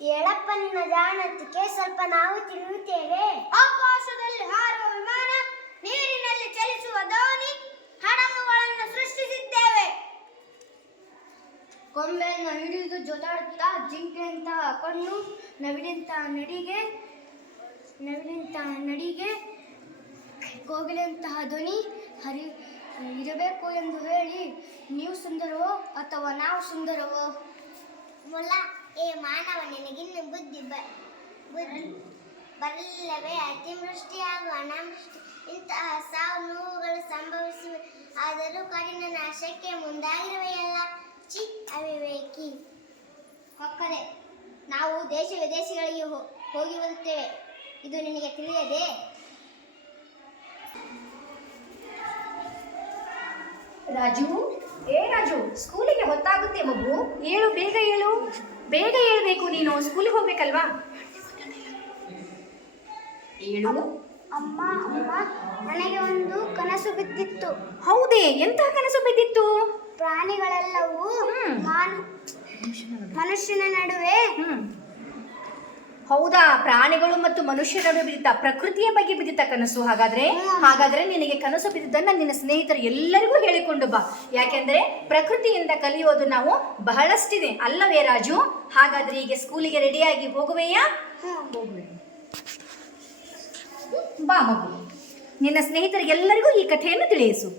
ಹೇಳಪ್ಪ ನಿನ್ನ ಜಾಣತಿಕೆ, ಸ್ವಲ್ಪ ನಾವು ತಿಳಿಯುತ್ತೇವೆ. ಆಕಾಶದಲ್ಲಿ ಹಾರುವ ವಿಮಾನ, ನೀರಿನಲ್ಲಿ ಚಲಿಸುವ ದೋಣಿ, ಹಡಗುಗಳನ್ನು ಸೃಷ್ಟಿಸಿದ್ದೇವೆ. ಕೊಂಬೆಯನ್ನು ಹಿಡಿದು ಜೊತಾಡುತ್ತಾ ಜಿಂಕೆಯಂತಹ ಕಣ್ಣು, ನವಿಲಿಂತಹ ನಡಿಗೆ, ಕೋಗಿಲೆಂತಹ ಧ್ವನಿ ಇರಬೇಕು ಎಂದು ಹೇಳಿ ನೀವು ಸುಂದರವೋ ಅಥವಾ ನಾವು ಸುಂದರವೋ? ಮೊಲ, ಏ ಮಾನವ, ನಿನಗಿನ್ನು ಬುದ್ಧಿ ಬರಲಿಲ್ಲವೇ? ಅತಿವೃಷ್ಟಿ ಹಾಗೂ ಅನಾವೃಷ್ಟಿ ಇಂತಹ ಸಾವು ನೋವುಗಳು ಸಂಭವಿಸಿವೆ. ಆದರೂ ಕಠಿಣ ನಾಶಕ್ಕೆ ಮುಂದಾಗಿರುವೆಯಲ್ಲ. ಚಿ ಅವಿವೇಕಿ. ಹೊಕ್ಕರೆ, ನಾವು ದೇಶ ವಿದೇಶಗಳಿಗೆ ಹೋಗಿ ಬರುತ್ತೇವೆ, ಇದು ನಿನಗೆ ತಿಳಿಯದೆ? ರಾಜು, ಏ ರಾಜು, ಸ್ಕೂಲಿಗೆ ಹೊತ್ತಾಗುತ್ತೆ ಮಗು. ಏಳು, ಬೇಗ ಏಳು. ಬೇಗ ಏಳಬೇಕು, ನೀನು ಸ್ಕೂಲಿಗೆ ಹೋಗ್ಬೇಕಲ್ವಾ? ಏಳು. ಅಮ್ಮ, ನನಗೆ ಒಂದು ಕನಸು ಬಿದ್ದಿತ್ತು. ಹೌದೇ? ಎಂತಹ ಕನಸು ಬಿದ್ದಿತ್ತು? ಪ್ರಾಣಿಗಳೆಲ್ಲವೂ ಮನುಷ್ಯನ ನಡುವೆ. ಹೌದಾ? ಪ್ರಾಣಿಗಳು ಮತ್ತು ಮನುಷ್ಯರ ನಡುವೆ ಬಿದ್ದಿತ್ತ? ಪ್ರಕೃತಿಯ ಬಗ್ಗೆ ಬಿದ್ದಿತ್ತ ಕನಸು? ಹಾಗಾದ್ರೆ ನಿನಗೆ ಕನಸು ಬಿದ್ದಿದ್ದನ್ನ ನಿನ್ನ ಸ್ನೇಹಿತರು ಎಲ್ಲರಿಗೂ ಹೇಳಿಕೊಂಡು ಬಾ. ಯಾಕೆಂದ್ರೆ ಪ್ರಕೃತಿಯಿಂದ ಕಲಿಯೋದು ನಾವು ಬಹಳಷ್ಟಿದೆ ಅಲ್ಲವೇ ರಾಜು? ಹಾಗಾದ್ರೆ ಈಗ ಸ್ಕೂಲಿಗೆ ರೆಡಿಯಾಗಿ ಹೋಗುವೆಯಾ? ಬಾ ಮಗು, ನಿನ್ನ ಸ್ನೇಹಿತರಿಗೆಲ್ಲರಿಗೂ ಈ ಕಥೆಯನ್ನು ತಿಳಿಸು.